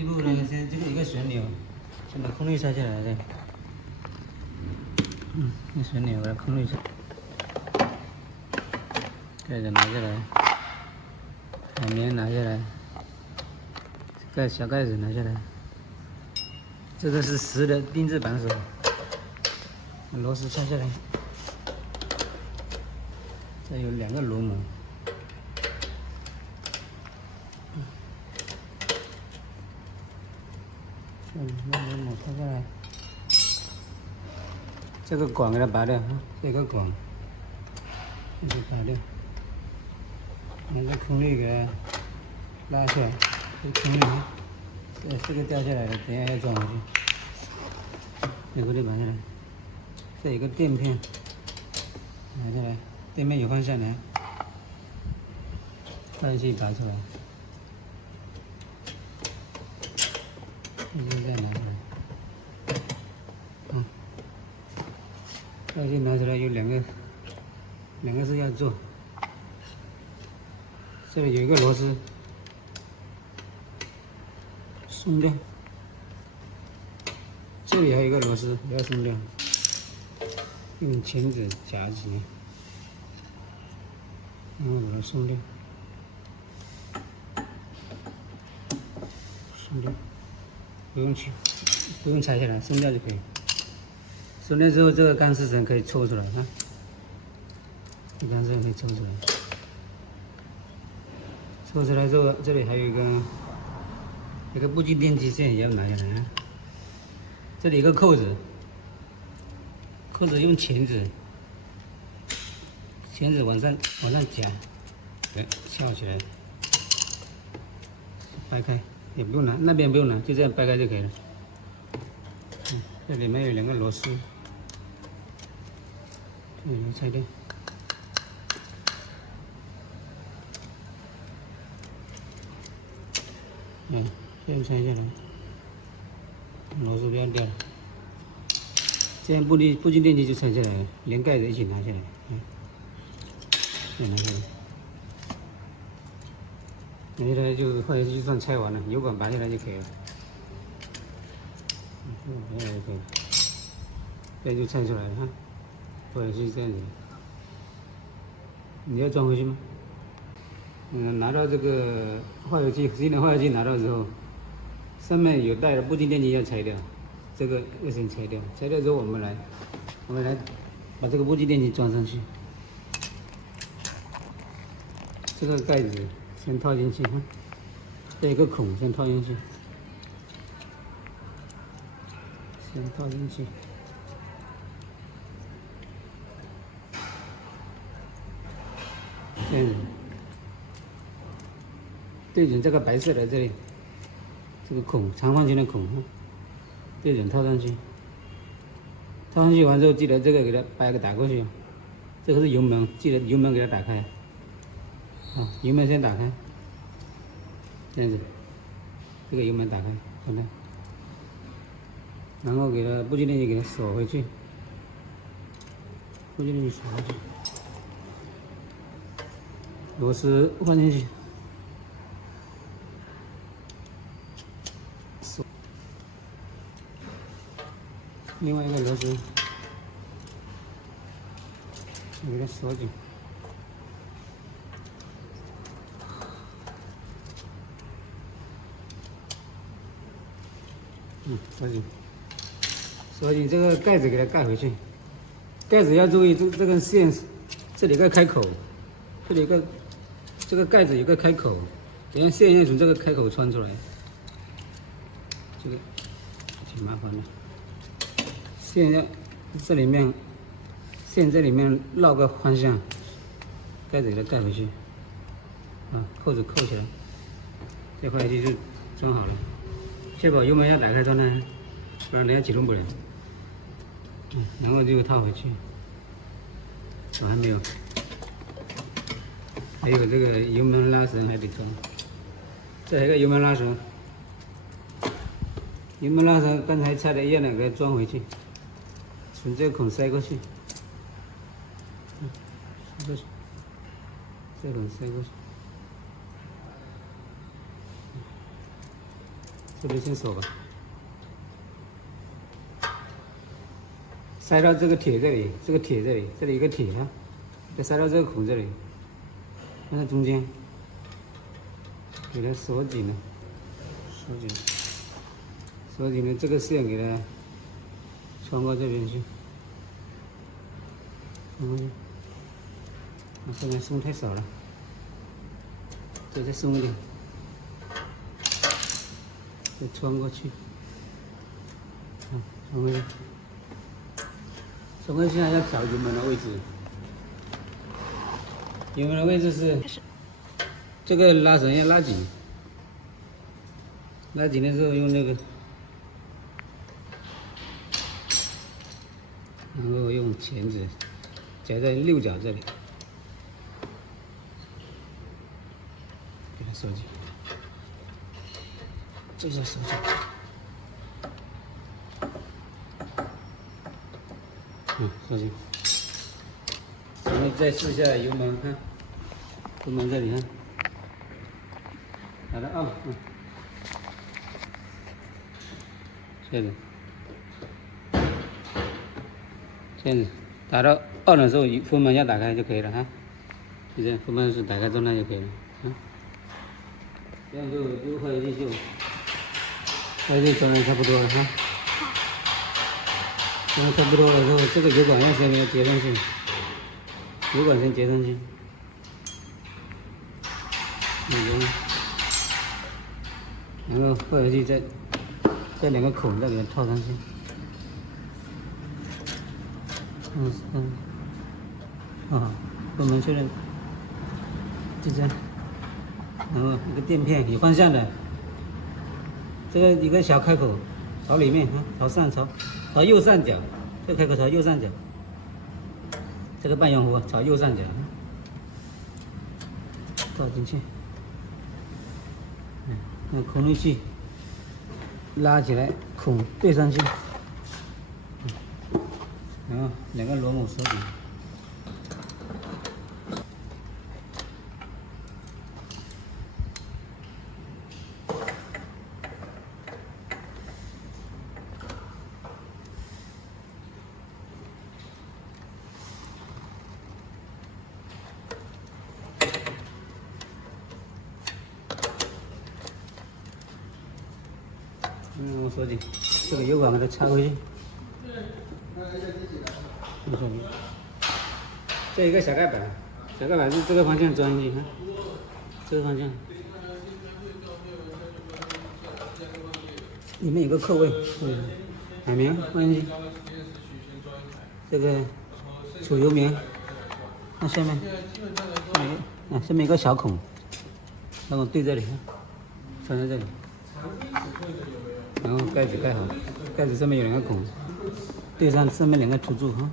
底部呢是这个一个旋钮，先把空滤拆下来的。那旋钮把空滤拆，盖子拿下来，海绵拿下来，小盖子拿下来。这个是10的定制扳手，螺丝拆下来，这有2个螺母。把螺母拆下来，这个管给它拔掉，这个管，这个拔掉，把这空滤给它拉出来，这空滤，这个掉下来了，等一下要装回去，这个空滤拔下来，这有个垫片，拿下来，垫片有方向的，换气拔出来。现在拿出来，现在拿出来有两个是要做，这里有一个螺丝松掉，这里还有一个螺丝也要松掉，用钳子夹紧，然后把它松掉，松掉。不用拆下来，松掉就可以。松掉之后，这个钢丝绳可以抽出来，看，这钢丝绳可以抽出来。抽出来之后，这里还有一个不静电机线也要拿下来。这里有个扣子，扣子用钳子往上夹，哎，翘起来，掰开。也不用拿，那边不用拿，就这样掰开就可以了。这里面有2个螺丝，这里拆掉。这样拆下来，螺丝不要掉了。这样不静电机就拆下来了，连盖子一起拿下来，这样拿下来。拿下来就化学机就算拆完了，油管拔下来就可以了。拔下来就可以了，这样就拆出来了哈。化学机这样子，你要装回去吗？拿到这个化学机，新的化学机拿到之后，上面有带的不静电机要拆掉，这个要先拆掉。拆掉之后，我们来把这个不静电机装上去，这个盖子。先套进去，看，这有个孔，先套进去，先套进去，这样子，对准这个白色的这里，这个孔，长方形的孔，对准套上去，套上去完之后，记得这个给它把它给打过去，这个是油门，记得油门给它打开。油门先打开，这样子，这个油门打开，看看，然后给它不静电机给它锁回去，不静电机锁回去，螺丝换进去，锁，另外一个螺丝给它锁紧。锁紧这个盖子给它盖回去。盖子要注意，这根线，这里有个开口，这里有个这个盖子有个开口，等下线要从这个开口穿出来，这个挺麻烦的。线要这里面，线这里面绕个方向，盖子给它盖回去，扣子扣起来，这化学机就装好了。确保油门要打开状态，不然等下启动不了。然后就套回去。我还没有，还有这个油门拉绳还得装。这还有个油门拉绳，油门拉绳刚才拆的一样的，给它装回去，从这个孔塞过去，塞过去，这孔塞过去。这边先锁吧，塞到这个铁这里，这个铁这里，这里一个铁啊，再塞到这个孔这里，放在中间，给它锁紧了，锁紧，锁紧了，这个线给它穿过这边去，穿过去，这边松太少了，再松一点。 再穿过去，穿过去，穿过去还要调油门的位置。油门的位置是这个拉绳要拉紧，拉紧的时候用那个，然后用钳子夹在六角这里，给它收紧。 这下收紧，收紧。然后再试一下油门，看，油门这里看，把它按，这样子，这样子，打到2的时候，风门要打开就可以了哈。就这样，风门是打开状态就可以了，这样就发油机就。 这装的差不多了哈，装的差不多了之后，这个油管要先给它接上去，油管先接上去，然后发油机再2个孔再给它套上去，我们确认，就这样，然后一个垫片有方向的。 这个一个小开口，朝里面朝上朝右上角，这个开口朝右上角，这个半圆弧朝右上角，倒进去，那孔内器拉起来，孔对上去，然后2个螺母锁紧。 我锁紧，这个油管把它插回去。这一个小盖板，小盖板是这个方向装进去，看，这个方向。里面有个扣位，海绵放进去。这个储油棉，那下面，下面有个小孔，小孔对这里，穿在这里。 然后盖子盖好，盖子上面有2个孔，对上面2个突柱哈。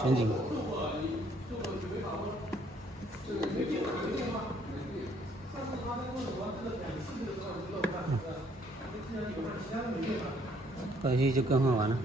旋紧。发油机就更换完了。